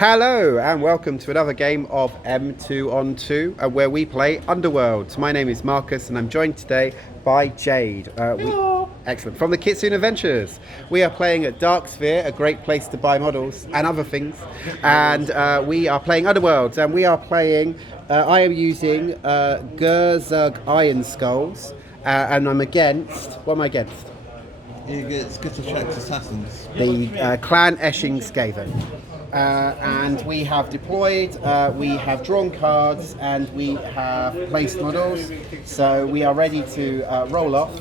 Hello and welcome to another game of M2 on 2 where we play Underworlds. My name is Marcus and I'm joined today by Jade. Excellent. From the Kitsune Adventures. We are playing at Dark Sphere, a great place to buy models and other things. And we are playing Underworlds and we are playing, I am using Gerzug Ironskulls and I'm against, what am I against? You get Skittershank assassins. The Clan Esching Skaven. And we have deployed, we have drawn cards, and we have placed models. So we are ready to roll off.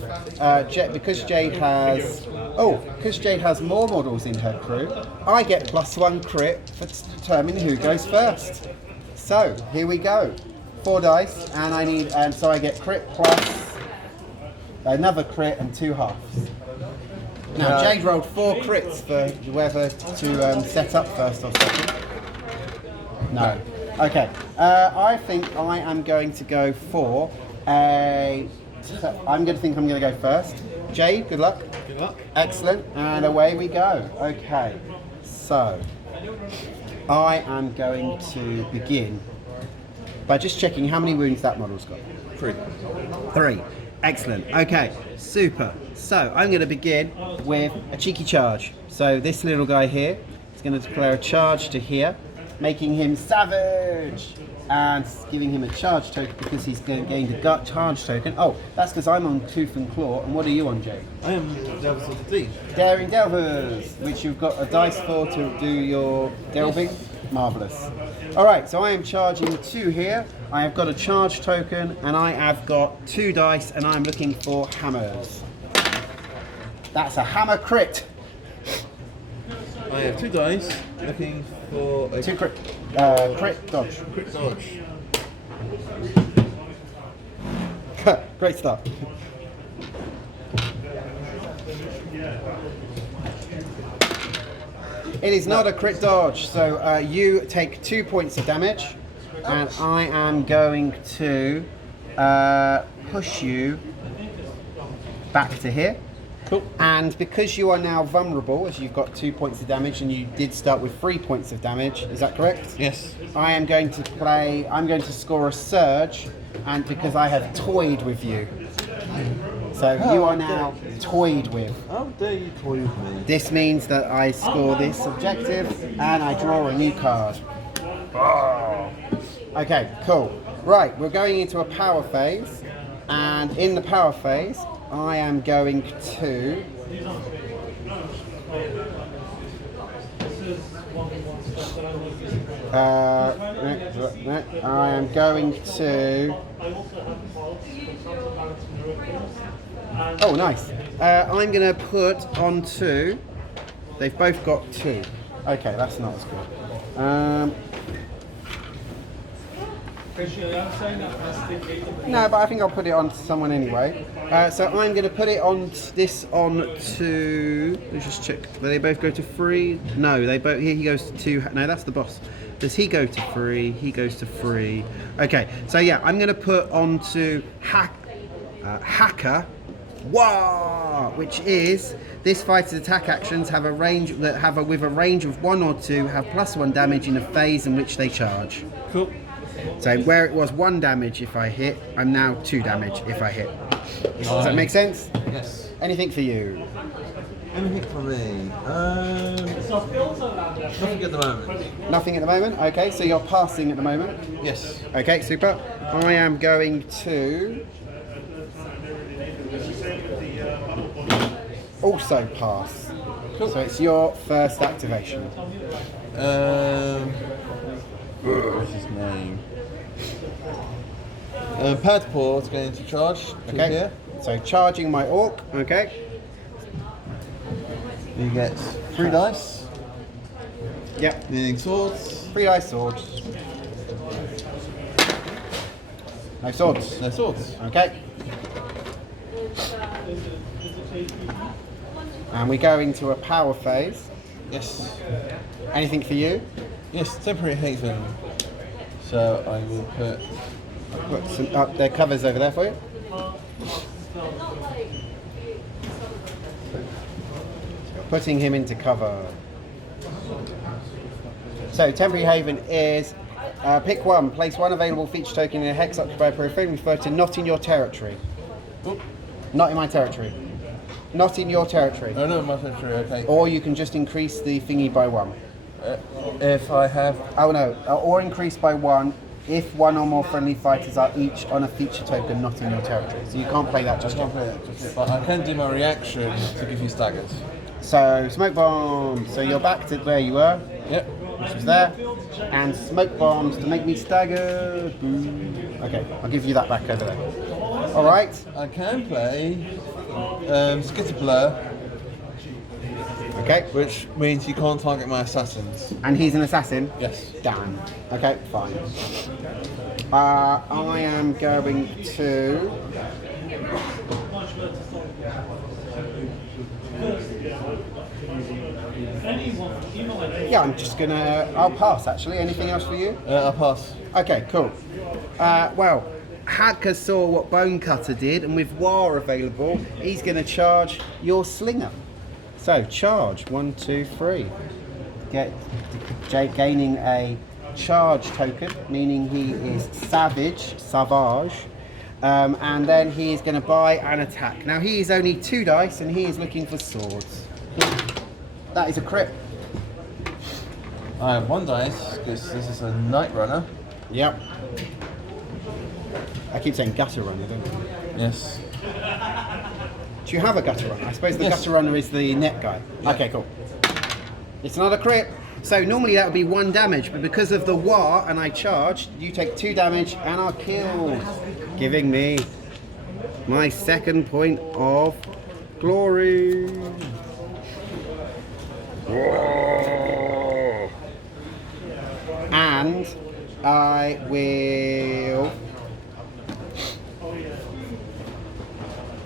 Because Jade has more models in her crew, I get +1 crit for determining who goes first. So here we go. 4 dice, and so I get crit plus another crit and 2 halves. Now, Jade rolled 4 crits for whoever to set up first or second. No. Okay. I think I am going to go for I'm going to go first. Jade, good luck. Good luck. Excellent. And away we go. Okay. So, I am going to begin by just checking how many wounds that model's got. 3. Excellent. Okay, super. So I'm going to begin with a cheeky charge. So this little guy here is going to declare a charge to here, making him savage and giving him a charge token because he's gained a gut charge token. Oh, that's because I'm on Tooth and Claw. And what are you on, Jay? I am Delvers of the Deep. Daring Delvers, which you've got a dice for to do your delving. Yes. Marvellous. Alright, so I am charging 2 here. I have got a charge token and I have got 2 dice and I'm looking for hammers. That's a hammer crit. I have 2 dice looking for a 2 crit. Crit dodge. Crit dodge. Great start. It is not a crit dodge, so you take 2 points of damage, and I am going to push you back to here. Cool. And because you are now vulnerable, as you've got 2 points of damage, and you did start with 3 points of damage, is that correct? Yes. I'm going to score a surge, and because I have toyed with you. So you are now toyed with. How dare you toy with me? This means that I score this objective and I draw a new card. Okay, cool. Right, we're going into a power phase, and in the power phase, I am going to oh, nice. I'm going to put on 2. They've both got 2. Okay, that's not as good. No, but I think I'll put it on to someone anyway. So I'm going to put it on to. Let's just check. Do they both go to 3? No, they both. He goes to 2. No, that's the boss. Does he go to 3? He goes to 3. Okay, so yeah, I'm going to put on to Hacker. Wah! Which is this fighter's attack actions have a range with a range of 1 or 2 have +1 damage in a phase in which they charge. Cool. So where it was 1 damage if I hit, I'm now 2 damage if I hit. Does that make sense? Yes. Anything for you? Anything for me? Nothing at the moment. Nothing at the moment? Okay, so you're passing at the moment? Yes. Okay, super. I am going to also pass. Cool. So it's your first activation. What's his name? Padport is going to charge. Okay. Here. So charging my orc. Okay. He gets 3 dice. Yep. Needing swords. 3 dice swords. No swords. No swords. Okay. And we go into a power phase. Yes. Anything for you? Yes, temporary haven. So I will Put some their covers over there for you. Putting him into cover. So Temporary Haven is pick one, place one available feature token in a hex occupied periphery referred to not in your territory. Oop. Not in my territory. Not in your territory. Oh no, my territory, okay. Or you can just increase the thingy by one. If I have... Oh no, or increase by one if one or more friendly fighters are each on a feature token not in your territory. So you can't play that just yet. But I can do my reaction to give you staggers. So smoke bomb. So you're back to where you were. Yep. Which was there. And smoke bombs to make me stagger. Boom. Okay, I'll give you that back over there. Alright. I can play Skittershank, Okay. which means you can't target my assassins. And he's an assassin? Yes. Damn. Okay, fine. I am going to... Yeah, I'm just gonna... I'll pass, actually. Anything else for you? I'll pass. Okay, cool. Well, Hacker saw what Bonecutter did, and with War available, he's going to charge your Slinger. So, charge. 1, 2, 3. Gaining a charge token, meaning he is savage, and then he is going to buy an attack. Now, he is only 2 dice, and he is looking for swords. That is a crit. I have 1 dice, because this is a Night Runner. Yep. I keep saying gutter runner, don't I? Yes. Do you have a gutter runner? I suppose the Yes. gutter runner is the net guy. Yeah. Okay, cool. It's not a crit. So normally that would be 1 damage, but because of the war and I charged, you take 2 damage and are killed, giving me my 2nd point of glory. And I will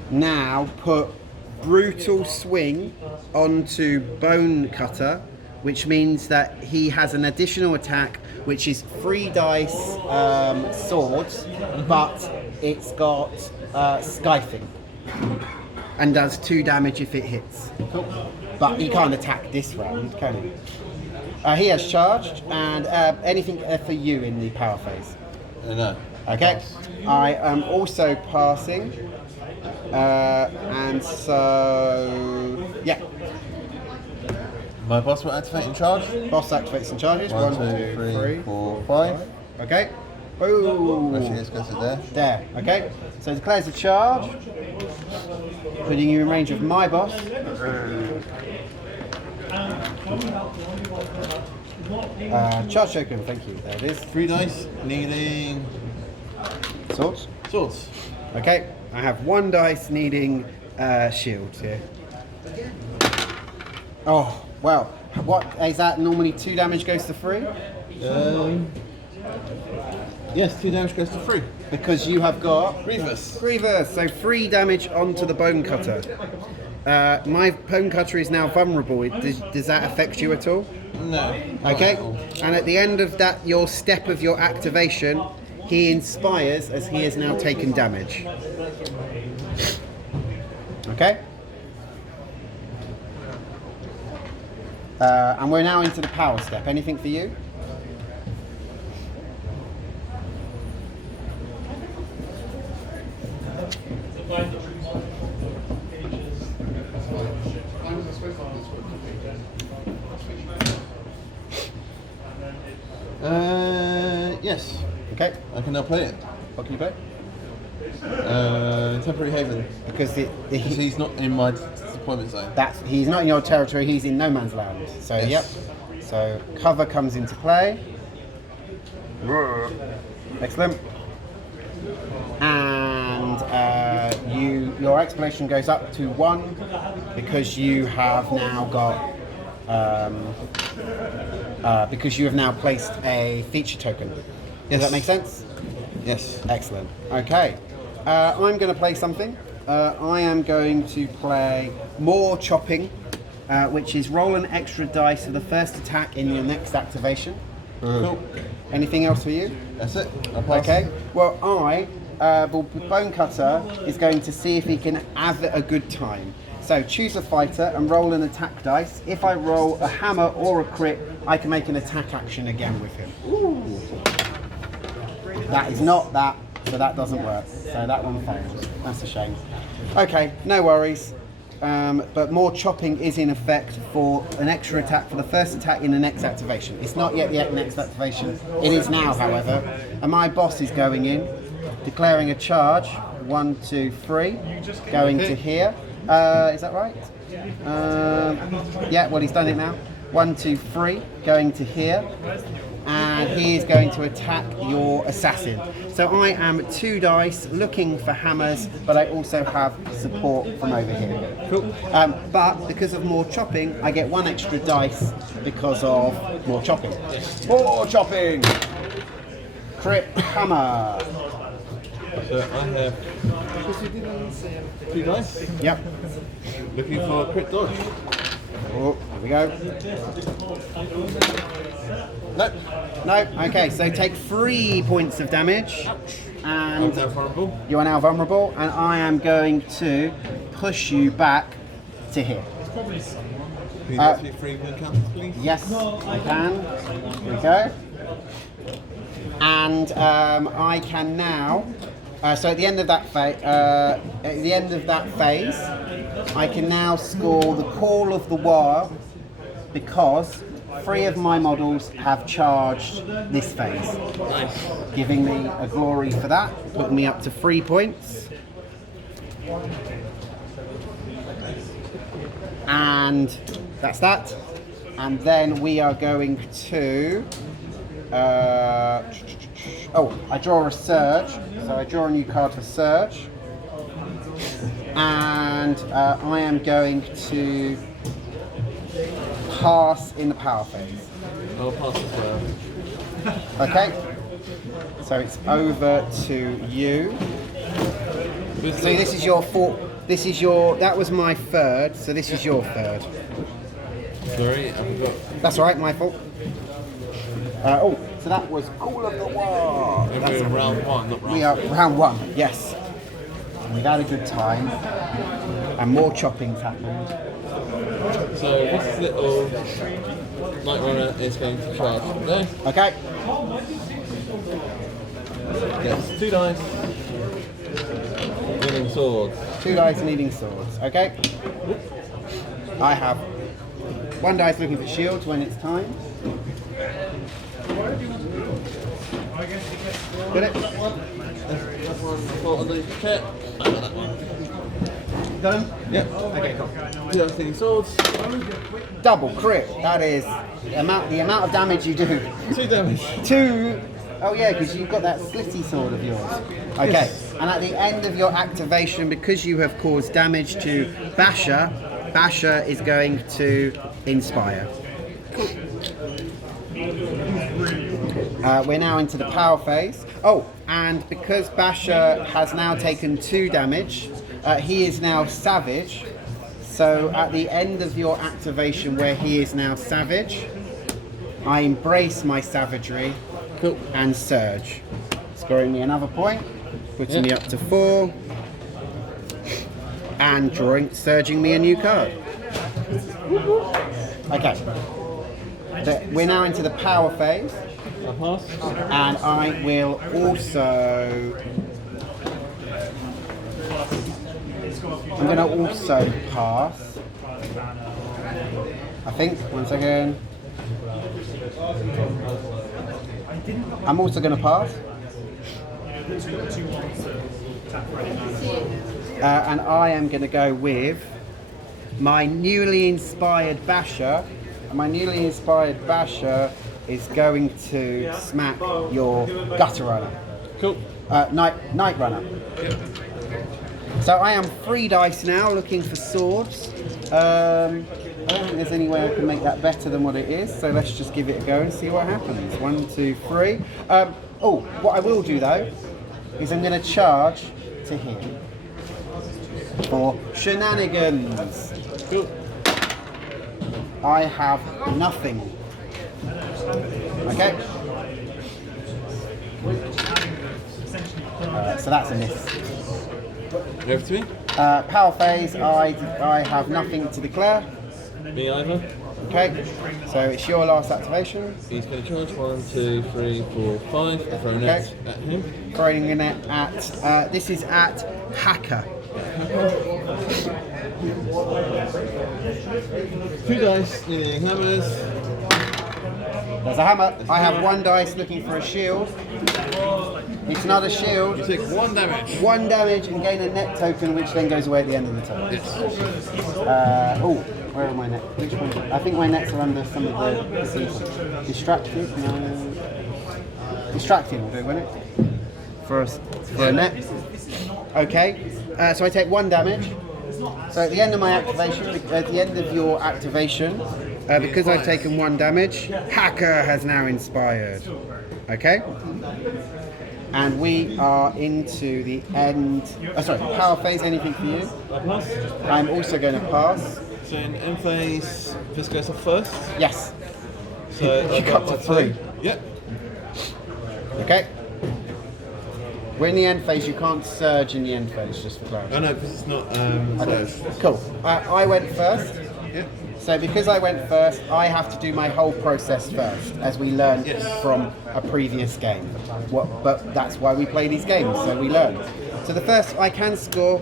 now put Brutal Swing onto Bonecutter, which means that he has an additional attack, which is 3 dice swords, but it's got Scything, and does 2 damage if it hits. Cool. But he can't attack this round, can he? He has charged, and anything for you in the power phase. No. Okay. I am also passing, and so yeah. My boss will activate and charge. Boss activates and charges. 1, 1, 2, 2, 3, 4, 5. Okay. Boom. Actually, let's go to there. There. Okay. So it declares a charge, putting you in range of my boss. Charge token. Thank you. There it is. 3 dice, needing Swords. swords. Okay. I have 1 dice needing shields here. Oh, well. What is that? Normally 2 damage goes to 3? Yes, 2 damage goes to 3. Because you have got Grievous. Grievous, so 3 damage onto the Bonecutter. My Bonecutter is now vulnerable. Does that affect you at all? No. not Okay. at all. And at the end of that, your step of your activation, he inspires as he has now taken damage. Okay. And we're now into the power step. Anything for you? Yes. Okay. I can now play it. What can you play? Temporary Haven. Because Because he's not in my deployment zone. he's not in your territory. He's in no man's land. So Yes. yep. So cover comes into play. Excellent. And your explanation goes up to 1 because you have now got because you have now placed a feature token. Does that make sense? Yes. Excellent. Okay. I'm going to play something. I am going to play more chopping, which is roll an extra dice for the first attack in your next activation. Cool. Anything else for you? That's it. I'll pass. Okay. Well, Bonecutter is going to see if he can have a good time. So choose a fighter and roll an attack dice. If I roll a hammer or a crit, I can make an attack action again with him. Ooh. That is not that, so that doesn't work. So that one fails. That's a shame. Okay, no worries. But more chopping is in effect for an extra attack for the first attack in the next activation. It's not yet the next activation. It is now, however. And my boss is going in, declaring a charge. 1, 2, 3. Going to here. Is that right? Yeah, well, he's done it now. 1, 2, 3. Going to here. And he is going to attack your assassin. So I am 2 dice looking for hammers, but I also have support from over here. Cool. But because of more chopping, I get 1 extra dice because of more chopping. More chopping! Crit hammer. So I have 2 dice. Yep. Looking for a crit dodge. Oh, here we go. Nope. No, okay, so take 3 points of damage. I'm And now vulnerable. you are now vulnerable, and I am going to push you back to here. Can you get me 3 wound counters, please? Yes, I can. Here we go. And I can now. So at the end of that phase, I can now score the Call of the War because 3 of my models have charged this phase, Nice. giving me a glory for that, putting me up to 3 points. And that's that. And then we are going to. I draw a surge, so I draw a new card for surge, and I am going to pass in the power phase. I'll pass as well. Okay, so it's over to you. So this is your fourth. This is your. That was my third, so this is your third. Sorry, I forgot. That's all right, my fault. So that was Call of the War. We're in round 1, not round We are round 1, yes. We've had a good time, and more chopping's happened. So this little Night Runner is going to charge today. Okay, Gets 2 dice. Winning swords. 2 dice needing swords. Okay, I have 1 dice looking for shields when it's time. Get it? That's one for the check. Done? Yep. Okay, cool. 2 dice winning swords. Double crit. That is the amount of damage you do. 2 damage. 2. Oh yeah, because you've got that slitty sword of yours. Okay, Yes. and at the end of your activation, because you have caused damage to Basher, Basher is going to inspire. We're now into the power phase. Oh, and because Basher has now taken 2 damage, he is now savage. So at the end of your activation where he is now savage, I embrace my savagery Cool. and surge. Scoring me another point, putting me Yep. up to 4, and surging me a new card. Okay. We're now into the power phase, I'll pass. and I will also. I'm going to also pass. I think. 1 second. I'm also going to pass. And I am going to go with my newly inspired Basher. And my newly inspired Basher is going to smack your Gutter Runner. Cool. Night Runner. So I am 3 dice now looking for swords. I don't think there's any way I can make that better than what it is, so let's just give it a go and see what happens. 1, 2, 3. What I will do though is I'm going to charge to him for shenanigans. Cool. I have nothing. Okay. So that's a miss. Over to me. Power phase, I have nothing to declare. Me either. Okay, so it's your last activation. He's going to charge 1, 2, 3, 4, 5. Throw a net at him. Throwing a net at, this is at Hacker. 2 dice, needing hammers. There's a hammer. I have 1 dice looking for a shield. It's not a shield. You take 1 damage. 1 damage and gain a net token, which then goes away at the end of the turn. Yes. Oh, where are my nets? Which one? I think my nets are under some of the people. Distracted? No. Distracted will do, won't it? For a net. Okay. So I take 1 damage. So at the end of my activation, at the end of your activation, because I've taken 1 damage, Hacker has now inspired. Okay? And we are into the end. Oh, sorry, power phase, anything for you? I'm also going to pass. So in end phase, this goes off first. Yes. So You got to 3. Yep. Okay. We're in the end phase, you can't surge in the end phase, just for clarity. Oh no, because it's not surge. Cool. I went first. Yep. So because I went first, I have to do my whole process first, as we learned from a previous game. But that's why we play these games, so we learn. So the first I can score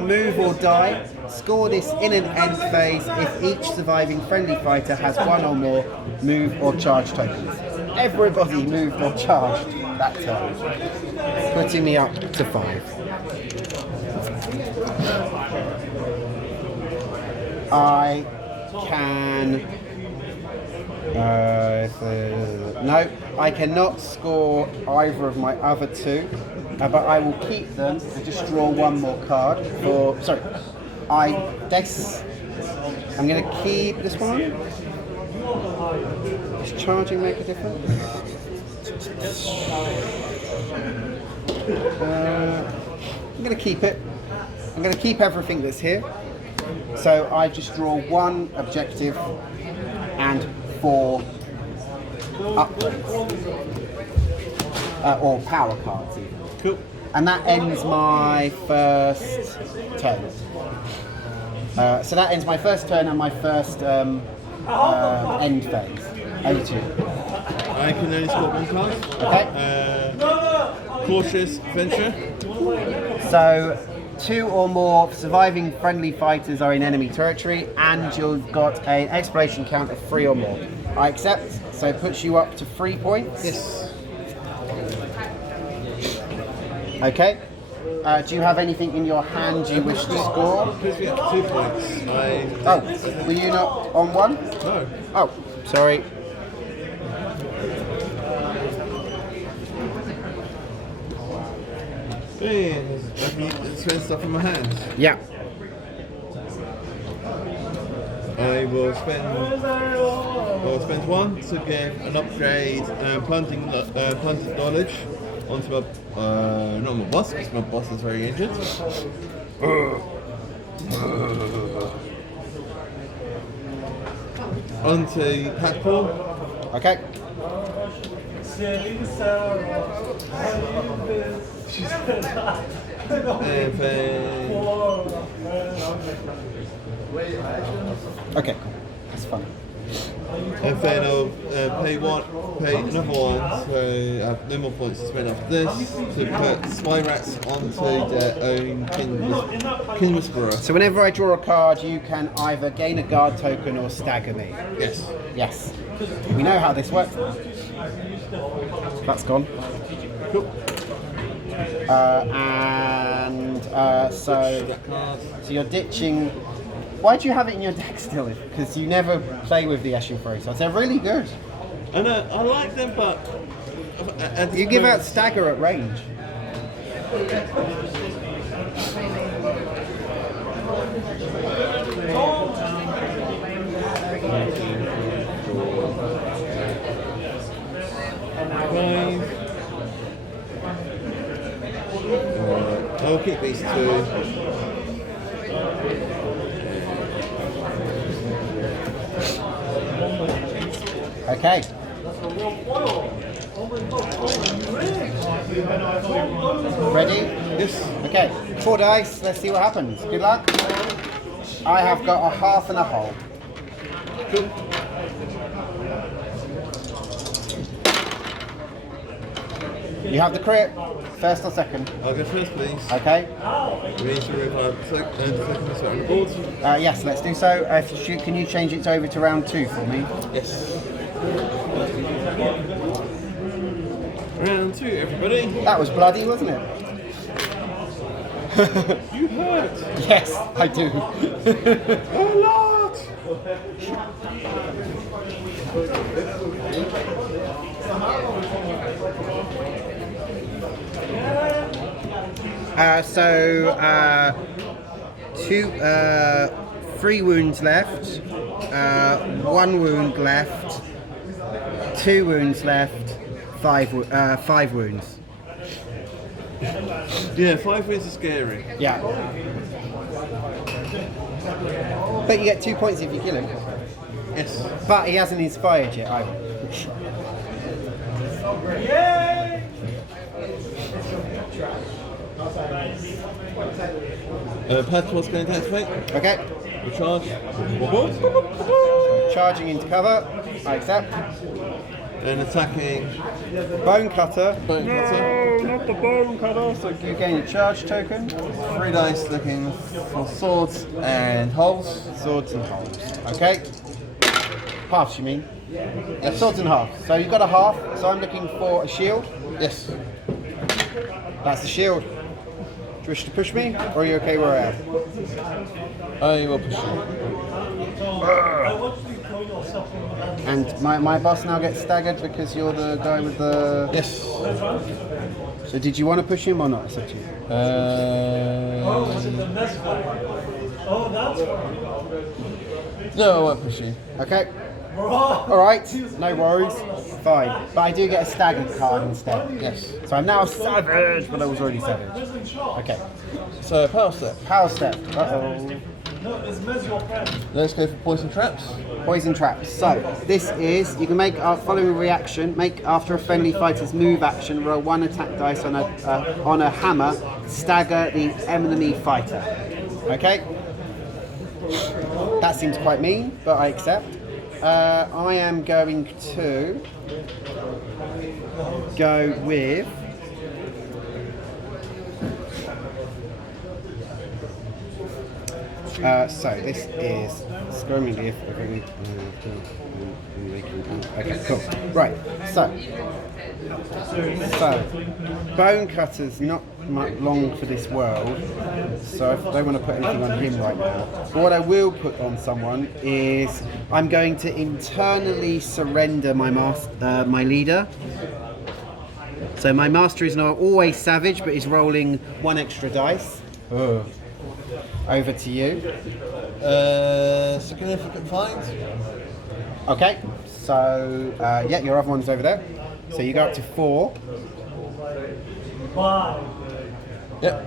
move or die. Score this in an end phase if each surviving friendly fighter has 1 or more move or charge tokens. Everybody moved or charged that turn, putting me up to 5. I can... no, I cannot score either of my other 2, but I will keep them and just draw 1 more card for... Sorry, I'm going to keep this one. Does charging make a difference? I'm going to keep it. I'm going to keep everything that's here. So I just draw 1 objective and 4 upgrades. Or power cards even. Cool. And that ends my first turn. So that ends my first turn and my first end phase. Over to you. I can only score 1 card. Okay. Cautious Venture. So 2 or more surviving friendly fighters are in enemy territory, and you've got an exploration count of 3 or more. I accept, so it puts you up to 3 points. Yes. Okay. Do you have anything in your hand you wish to score? Because we have 2 points. Oh, were you not on 1? No. Oh, sorry. I can spend stuff in my hands. Yeah. I will spend 1 to get an upgrade planting knowledge onto my not my boss, because my boss is very injured. Onto Packpool. Okay. And then Okay, cool. That's fun. and then I'll pay another 1, so I have no more points to spend after this, to put Spy Rats onto their own King Whisperer. So whenever I draw a card, you can either gain a guard token or stagger me. Yes. Yes. We know how this works. That's gone. Cool. So you're ditching. Why do you have it in your deck still? Because you never play with the Eshel Fairy Swords. They're really good. I know, I like them, but You give out stagger at range. I'll keep these 2. Okay. Ready? Yes. Okay, 4 dice, let's see what happens. Good luck. I have got a half and a whole. Cool. You have the crit, first or second? I'll go first, please. Okay. We need to revive second certain boards. Yes, let's do so. If you shoot, can you change it over to round 2 for me? Yes. Round 2, everybody. That was bloody, wasn't it? You hurt. Yes, I do. A lot. Three wounds left, 1 wound left, 2 wounds left, 5 wounds. Yeah, 5 wounds is scary. Yeah. But you get 2 points if you kill him. Yes. But he hasn't inspired yet either. Patch what's going to activate. Okay. We charge. Charging into cover. I accept. And attacking. Bone cutter. Bone cutter. Not the bone cutter. So you gain a charge token. 3 dice looking for swords and holes. Swords and holes. Okay. Halves, you mean? Swords and half. So you've got a half. So I'm looking for a shield. Yes. That's the shield. Do you wish to push me, or are you okay where I am? I will push you. And my boss now gets staggered because you're the guy with the... Yes. So did you want to push him or not? It's up to you. No, I won't push you. Okay. Alright, no worries. Fine. But I do get a staggered card instead. Yes. So I'm now savage, but I was already savage. Okay. So, power step. Power step. Uh-oh. Let's go for poison traps. Poison traps. So this is, you can make following a reaction, make after a friendly fighter's move action, roll 1 attack dice on a hammer, stagger the enemy fighter. Okay? That seems quite mean, but I accept. I am going to go with so this is screaming if okay, cool. Right, so Bone Cutter's not much long for this world, so I don't want to put anything on him right now. But what I will put on someone is I'm going to internally surrender my my leader. So my master is not always savage, but is rolling 1 extra dice. Over to you. Significant find. Okay, so yeah, your other one's over there. So you go up to 4. Yep.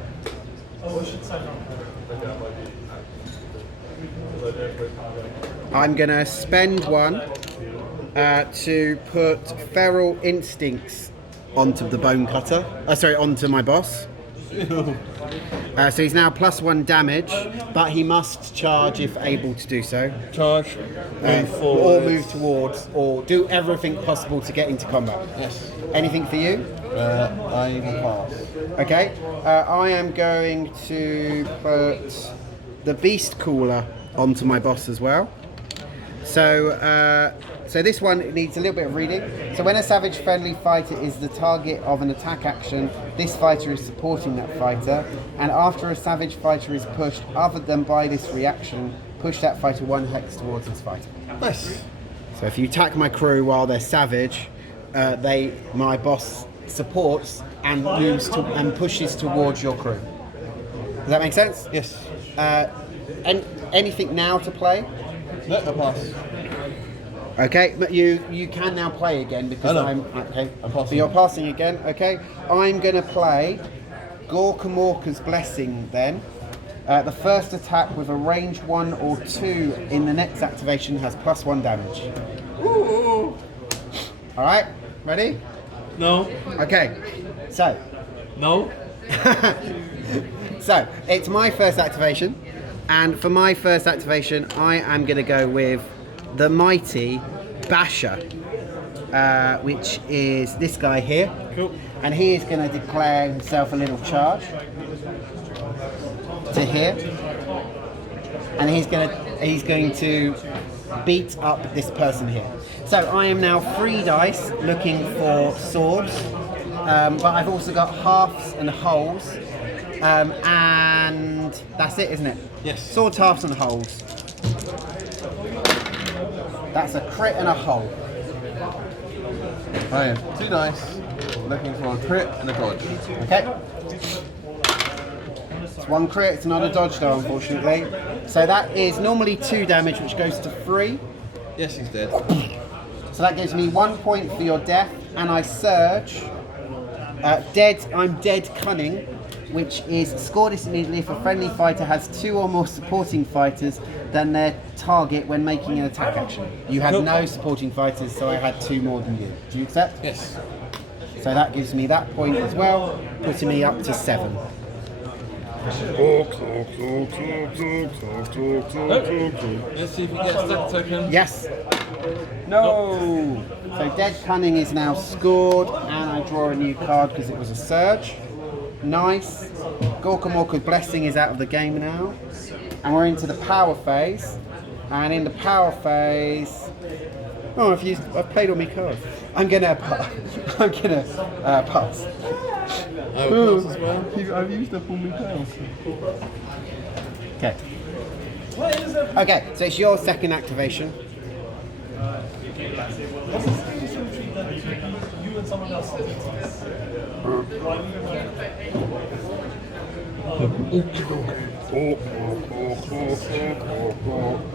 I'm gonna spend 1 to put Feral Instincts onto the Bone Cutter. Sorry, onto my boss. So he's now +1 damage, but he must charge if able to do so. Charge. Or move towards, or do everything possible to get into combat. Yes. Anything for you? I will pass. Okay. I am going to put the Beast Cooler onto my boss as well. So, so this one needs a little bit of reading. So when a savage friendly fighter is the target of an attack action, this fighter is supporting that fighter. And after a savage fighter is pushed, other than by this reaction, push that fighter 1 hex towards this fighter. Nice. So if you attack my crew while they're savage, my boss supports and moves to, and pushes towards your crew. Does that make sense? Yes. Anything now to play? No, I pass. Okay, but you can now play again because I'm passing. So you're passing again. Okay, I'm going to play Gorkamorka's Blessing then. The first attack with a range 1 or 2 in the next activation has +1 damage. Ooh. All right, ready? No. Okay, so No. so it's my first activation, and for my first activation, I am going to go with the mighty Basher, which is this guy here. Cool. And he is going to declare himself a little charge to here, and he's going to beat up this person here. So I am now 3 dice looking for swords, but I've also got halves and holes, and that's it, isn't it? Yes. Swords, halves, and holes. That's a crit and a hole. I have 2 dice, looking for a crit and a dodge. Okay. It's 1 crit, it's not a dodge though, unfortunately. So that is normally 2 damage, which goes to 3. Yes, he's dead. So that gives me 1 point for your death, and I surge. I'm dead cunning, which is scored immediately if a friendly fighter has 2 or more supporting fighters than their target when making an attack action. You had no supporting fighters, so I had 2 more than you. Do you accept? Yes. So that gives me that point as well, putting me up to 7. Let's see if he gets that token. Yes. No. So dead cunning is now scored, and I draw a new card because it was a surge. Nice. Gorkamorka's Blessing is out of the game now, and we're into the power phase. And in the power phase, I've played all my cards. I'm gonna pass. I will pass as well. I've used up all my cards. Okay. Okay, so it's your second activation.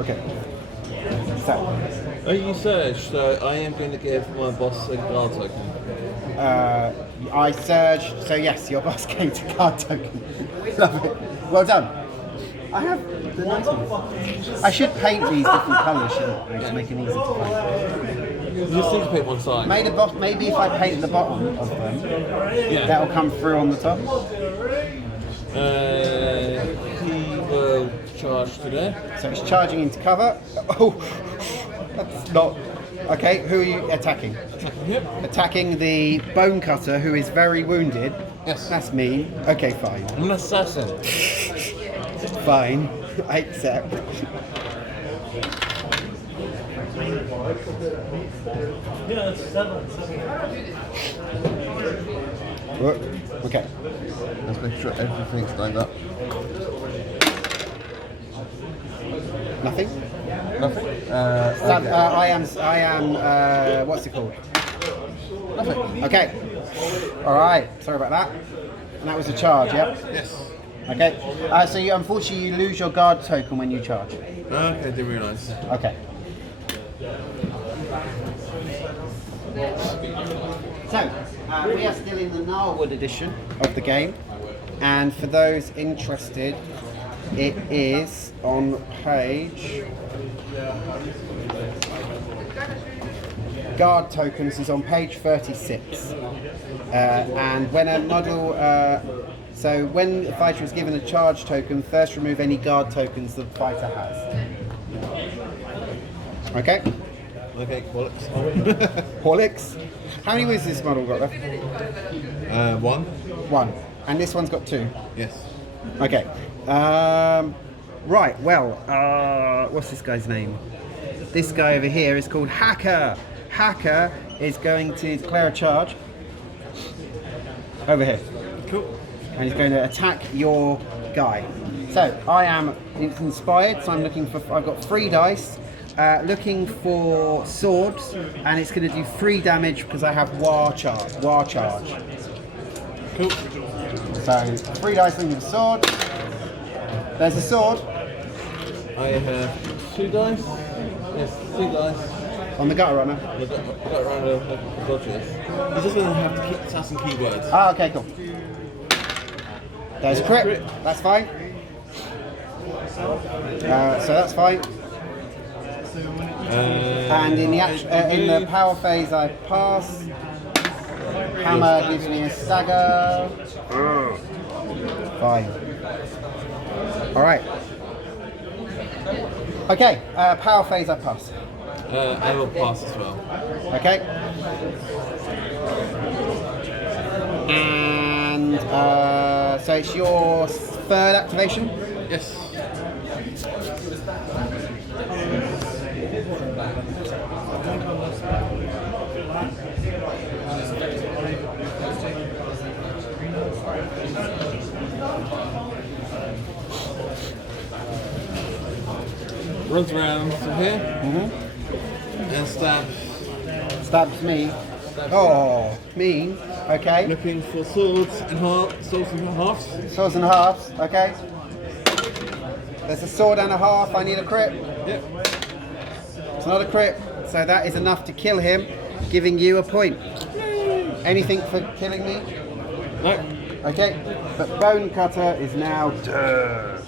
Okay. So, You surge, so I am going to give my boss a guard token. I surged, so yes, your boss came to card token. Love it. Well done. I have the nice ones. I should paint these different colours, shouldn't I, to make it easy to find. You just need to pick one side. Maybe if I paint the bottom of them, that'll come through on the top. He will charge to there. So it's charging into cover. Oh, that's not... Okay, who are you attacking? Attacking the bone cutter, who is very wounded. Yes. That's mean. Okay, fine. I'm an assassin. Fine. I accept. Okay. Let's make sure everything's lined up. Nothing? Nothing? I am, what's it called? Nothing. Okay. Alright, sorry about that. And that was a charge, yep? Yes. Okay. So unfortunately you lose your guard token when you charge. Okay, didn't realise. Okay. So, we are still in the Narwood edition of the game, and for those interested, it is on page... Guard tokens is on page 36, and when a model... so when the fighter is given a charge token, first remove any guard tokens the fighter has. Okay? Okay, Qualix. Qualix. How many wins has this model got left? 1. 1. And this one's got 2. Yes. Okay. Right, well, what's this guy's name? This guy over here is called Hacker. Hacker is going to declare a charge. Over here. Cool. And he's going to attack your guy. So, I am inspired, so I'm looking for... I've got 3 dice. Looking for swords, and it's going to do 3 damage because I have war charge. Cool. So 3 dice looking for sword. There's a sword I have 2 dice. Yes, 2 dice. on the gutter runner. I got around a dodge this. You're just going to have to tap some keywords. Ah, okay, cool. There's a crit. That's fine. So that's fine. And in the power phase, I pass. Hammer gives me a stagger. Fine. Alright. Okay, power phase I pass. I will pass as well. Okay. And so it's your third activation? Yes. Runs around to here and Stabs me. Oh, mean. Okay. Looking for swords and halves. Swords and halves. Okay. There's a sword and a half. I need a crit. Yep. It's not a crit, so that is enough to kill him, giving you a point. Anything for killing me? No. Okay. But Bone Cutter is now dead.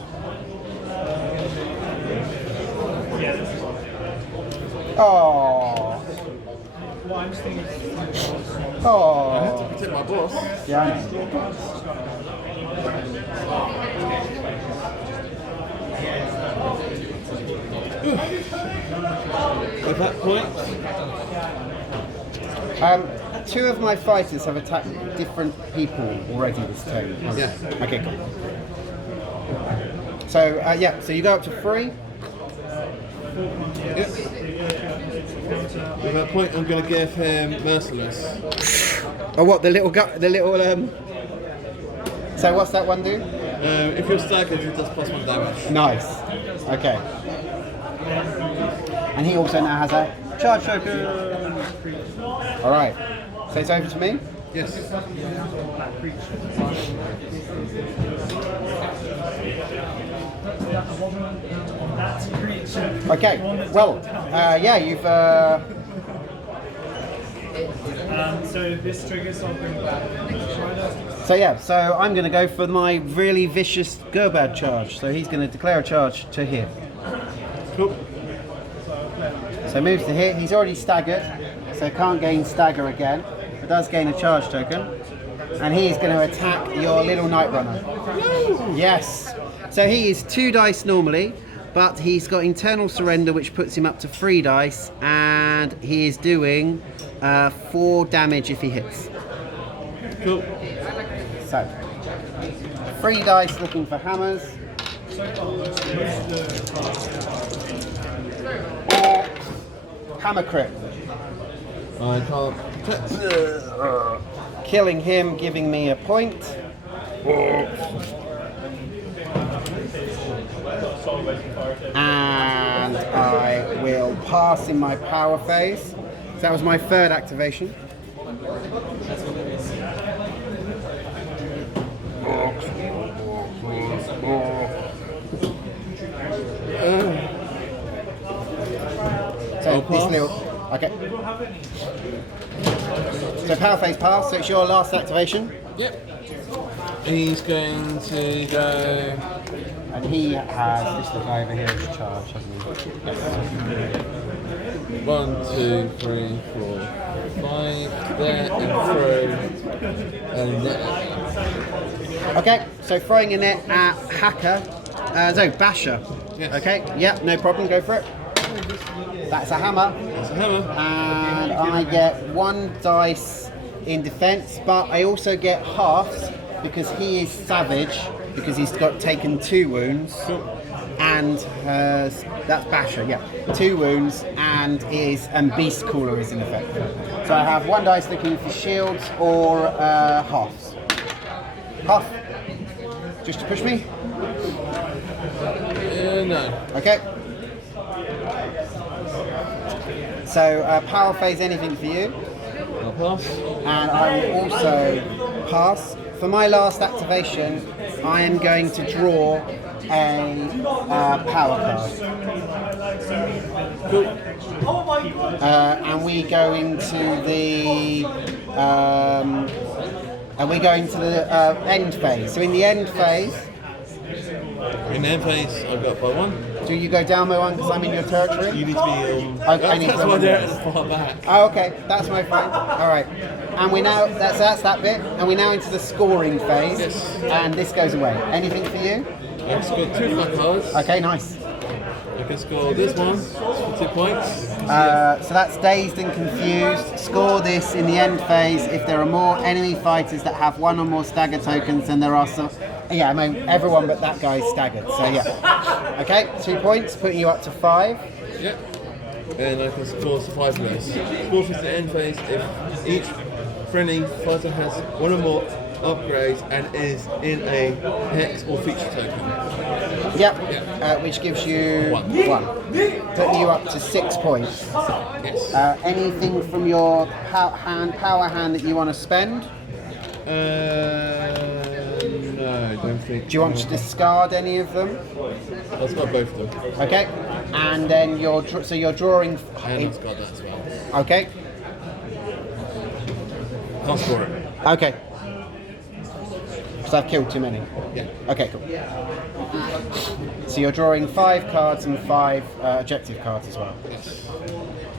Oh. I have to Oh. protect my boss. Yeah, I know. At that point, Two of my fighters have attacked different people already this turn. Yeah. Okay, cool. So, yeah, so you go up to 3. yep. At that point, I'm going to give him Merciless. Oh, what, the little So what's that one do? If you're staggered, it does +1 damage. Nice. Okay. And he also now has a charge token. Alright. So it's over to me? Yes. Okay. Well, yeah, you've... So this triggers something back. So yeah, so I'm going to go for my really vicious Gerbad charge. So he's going to declare a charge to hit. Cool. So moves to hit. He's already staggered, so can't gain stagger again. But does gain a charge token. And he's going to attack your little Night Runner. Yes. So he is 2 dice normally, but he's got Internal Surrender, which puts him up to 3 dice, and he is doing 4 damage if he hits. Cool. So 3 dice looking for hammers. Or hammer crit. I can't protect. Killing him, giving me a point. And I will pass in my power phase. So that was my 3rd activation. So this little, okay. So power phase pass. So it's your last activation, Yep. He's going to go. and he has this little guy over here as charge, hasn't he? 1, 2, 3, 4, 5. There and throw. And there. Okay, so throwing a net at Hacker, Basher. Yes. Okay, yeah, no problem, go for it. That's a hammer, That's a hammer. and I get 1 dice in defense, but I also get halves because he is savage, because he's got taken 2 wounds, and has, that's Basher, yeah, 2 wounds, and Beast Cooler is in effect. So I have 1 dice looking for shields or halves. Half. Just to push me? No. Okay. So power phase anything for you, I'll pass. and I will also pass. For my last activation, I am going to draw a power card. Cool. And we go into the end phase. So in the end phase, In their face, I've got by 1. Do you go down my one because I'm in your territory? You need to be I need that's to why be they're on at the far back. Oh, okay, that's my fine. All right, and we now that's that bit, and we're now into the scoring phase, Yes. and this goes away. Anything for you? I can score 2 of my cards. Okay, nice. I can score this one for 2 points. So that's dazed and confused. Score this in the end phase if there are more enemy fighters that have 1 or more stagger tokens than there are some. Yeah, I mean everyone but that guy is staggered. So yeah. Okay, 2 points, putting you up to 5. Yep. And I can score 5 of those. Score for the end phase if each friendly fighter has 1 or more upgrades and is in a hex or feature token. Yep. Which gives you 1. Putting you up to 6 points. Yes. Anything from your power hand that you want to spend? No, I don't think. Do you want to discard any of them? I'll score both of them. Okay. And then you're drawing. And I've got that as well. Okay. Can't score it. Okay. Because I've killed too many. Yeah. Okay, cool. So you're drawing 5 cards and 5 objective cards as well. Yes.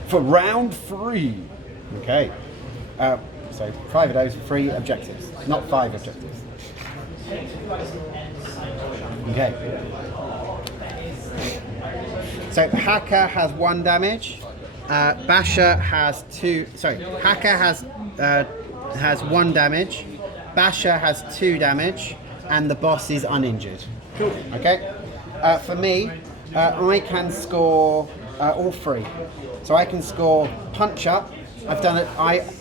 For round 3. Okay. So 5 of those are 3 objectives, not 5 objectives. Okay. So Hacker has 1 damage. Basher has 2. Sorry, Hacker has 1 damage. Basher has 2 damage, and the boss is uninjured. Cool. Okay. For me, I can score all 3. So I can score punch up. I've done it.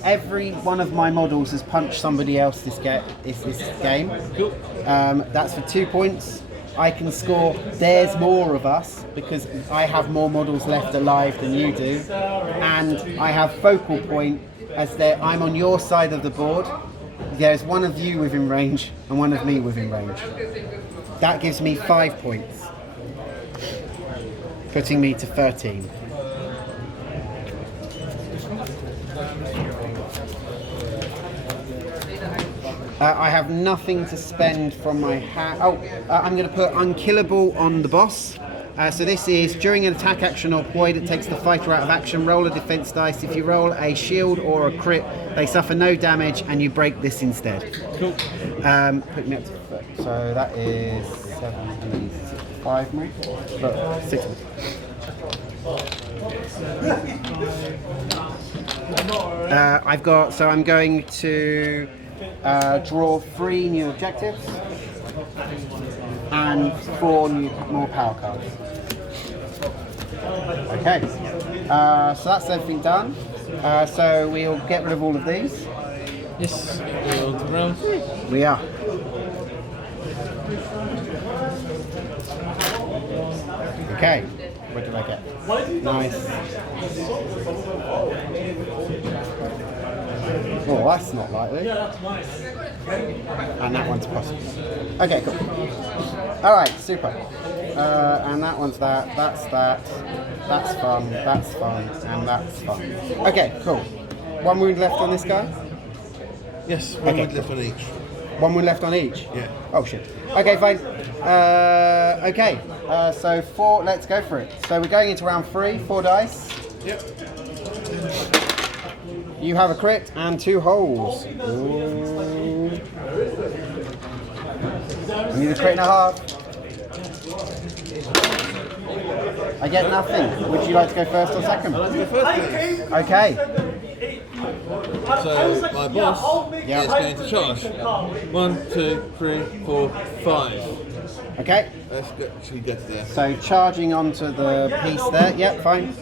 Every one of my models has punched somebody else this game. Cool. That's for 2 points. I can score there's more of us because I have more models left alive than you do, and I have focal point as I'm on your side of the board. There's 1 of you within range and 1 of me within range. That gives me 5 points, putting me to 13. I have nothing to spend from my hand. I'm going to put unkillable on the boss. So this is during an attack action or ploy that takes the fighter out of action, roll a defense dice. If you roll a shield or a crit, they suffer no damage and you break this instead. Cool. Put me up to 30. So that is 7 and 5 more. 6 more. I'm going to draw 3 new objectives and 4 more power cards. Okay, so that's everything done. So we'll get rid of all of these. Yes, we're on to round 3. We are. Okay, what did I get? Nice. Oh, that's not likely. And that one's possible. Okay, cool. Alright, super. And that one's that's fun, and that's fun. Okay, cool. 1 wound left on this guy? Yes, 1 Okay. wound left on each. 1 wound left on each? Yeah. Oh shit. Okay, fine. Okay, so 4, let's go for it. So we're going into round 3, 4 dice. Yep. You have a crit and 2 holes. Ooh. I need a crit and a half. I get nothing. Would you like to go first or second? I'd like to go first, please. Okay. So my boss Yeah. is going to charge. 1, 2, 3, 4, 5. Okay. Let's actually get there. So charging onto the piece there. Yep, fine.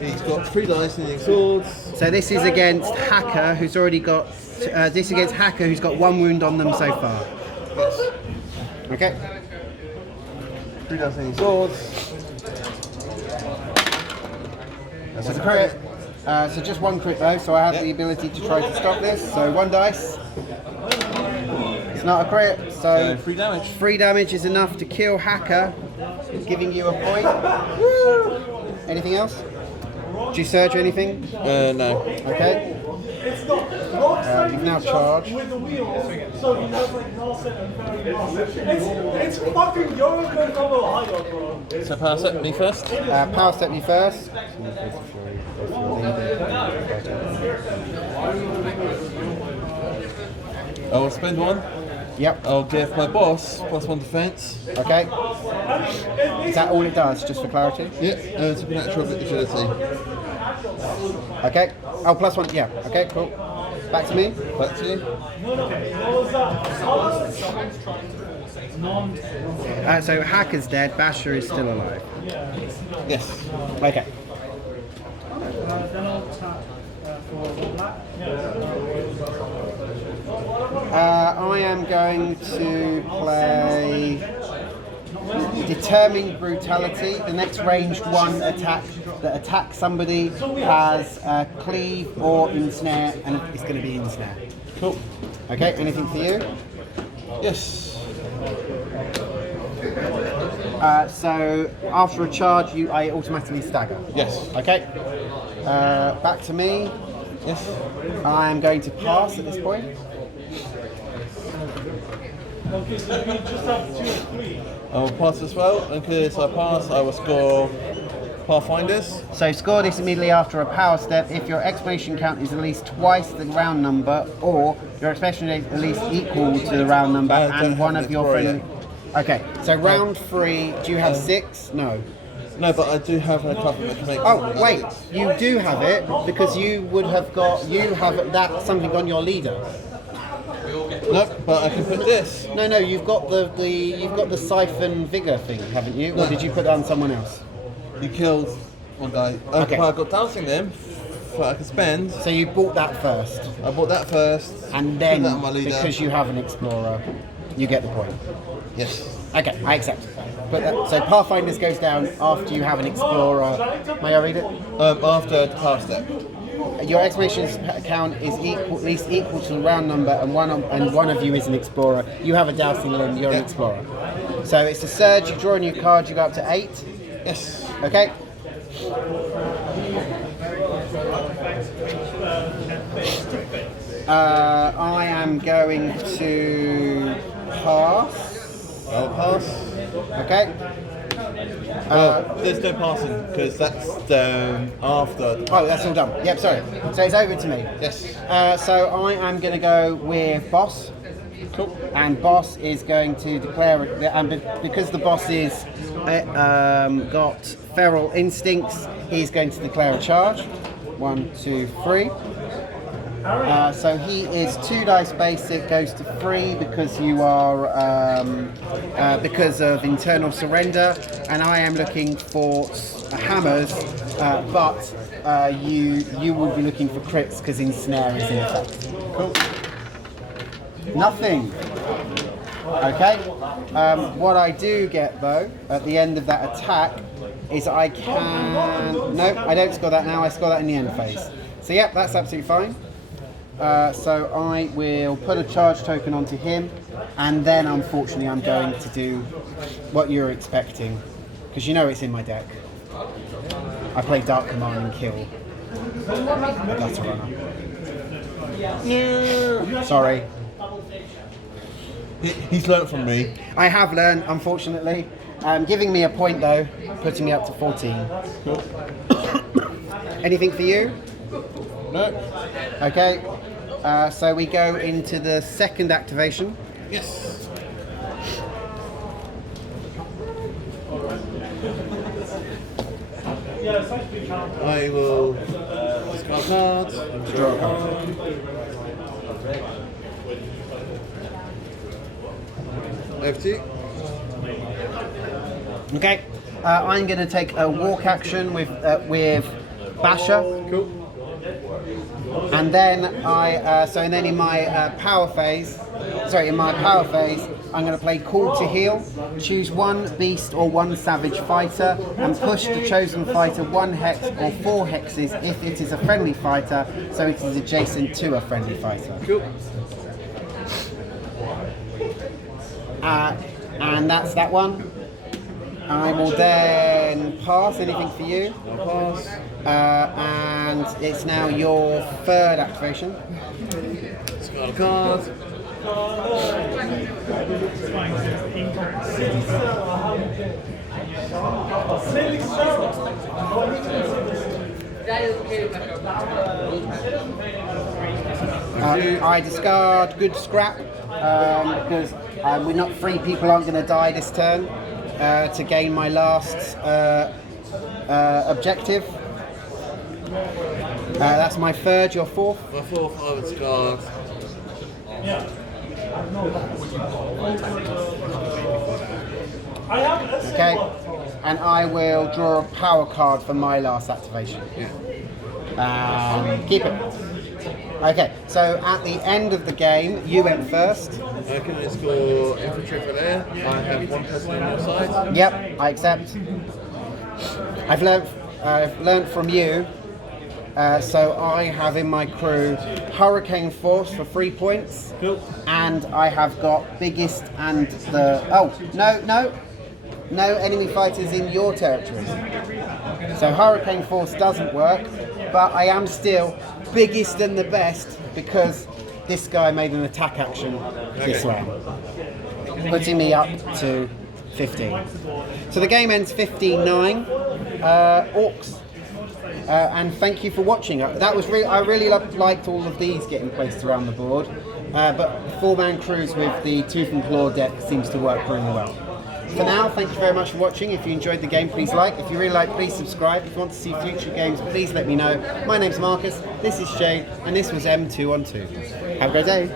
He's got 3 dice and swords. So this is against Hacker, who's already got. This against Hacker, who's got 1 wound on them so far. Yes. Okay. 3 dice and swords. That's a crit. So just 1 crit though, so I have the ability to try to stop this. So 1 dice. It's not a crit, so 3 damage. 3 damage is enough to kill Hacker, giving you a point. Woo! Anything else? Do you surge or anything? No. Okay. You've now charged. With the wheels, so he has like no set and very well. It's fucking Yoga from Ohio, bro. So pass it, me first. Power step you first. I will spend one. Yep. I'll give my boss +1 defense. Okay. Is that all it does, just for clarity? Yeah, supernatural agility. Okay. Oh, +1. Yeah. Okay, cool. Back to me. Back to you. So Hacker's dead, Basher is still alive. Yes. Okay. Then I'll tap for black. I am going to play Determined Brutality. The next ranged one attack that attacks somebody has cleave or ensnare, and it's going to be ensnare. Cool. Okay, anything for you? Yes. So after a charge, I automatically stagger. Yes. Okay. Back to me. Yes. I am going to pass at this point. Okay, so we just have 2 and 3. I will pass as well. In case I pass, I will score Pathfinders. So score this immediately after a power step if your explanation count is at least twice the round number, or your explanation is at least equal to the round number, I don't and one have of an your explorer friendly. Okay, so round 3. Do you have 6? No. No, but I do have a couple that can make. Oh wait, you do have it because you would have got. You have that something on your leader. No, but I can put this. No, you've got the siphon vigor thing, haven't you? Or No. did you put that on someone else? You killed one guy. Okay. But I got dousing them that I can spend. So you bought that first, I bought that first. and then Put that on my leader. because you have an explorer, you get the point. Yes. Okay, I accept. But so Pathfinders goes down after you have an explorer. May I read it? After the power step. Your exclamation count is at least equal to the round number, and one of you is an explorer. You have a dousing limb. You're an explorer. So it's a surge. You draw a new card. You go up to 8. Yes. Okay. I am going to pass. I'll pass. Okay. There's no passing because that's after. Oh, that's all done. Yep, sorry. So it's over to me. Yes. So I am going to go with boss. Cool. And boss is going to declare it. And because the boss is got feral instincts, he's going to declare a charge. 1, 2, 3. So he is 2 dice basic, goes to 3 because you are because of internal surrender, and I am looking for hammers, but you will be looking for crits because ensnare is in effect. Cool. Nothing. Okay. What I do get though at the end of that attack is I can. No, I don't score that now. I score that in the end phase. So yep, that's absolutely fine. So I will put a charge token onto him, and then unfortunately I'm going to do what you're expecting, because you know it's in my deck. I play Dark Command and kill. That's a runner. Sorry. He's learnt from me. I have learned, unfortunately. Giving me a point though, putting me up to 14. Anything for you? No. Okay. So we go into the second activation. Yes. I will discard cards. Draw a card. FT. Okay. I'm going to take a walk action with Basher. Cool. And then in my power phase, I'm going to play Call to Heal. Choose 1 beast or 1 savage fighter and push the chosen fighter 1 hex or 4 hexes if it is a friendly fighter, so it is adjacent to a friendly fighter. Cool. And that's that one. I will then pass anything for you. I'll pass. And it's now your third activation. Discard a card. It's fine, 'cause it's incorrect. I discard good scrap because we're not three people aren't going to die this turn to gain my last objective. That's my third, your fourth. My fourth, I would discard. Okay, and I will draw a power card for my last activation. Keep it. Okay, so at the end of the game, you went first. I can score infantry for there. I have one person on your side. Yep, I accept. I've learnt from you. So I have in my crew Hurricane Force for 3 points, and I have got biggest and the no enemy fighters in your territory. So Hurricane Force doesn't work, but I am still biggest and the best because this guy made an attack action this round, putting me up to 15. So the game ends 15-9. Orcs. And thank you for watching. That was I really liked all of these getting placed around the board, but 4-man crews with the Tooth and Claw deck seems to work really well. For now, thank you very much for watching. If you enjoyed the game, please like. If you really like, please subscribe. If you want to see future games, please let me know. My name's Marcus, this is Shane, and this was M2 on 2. Have a great day.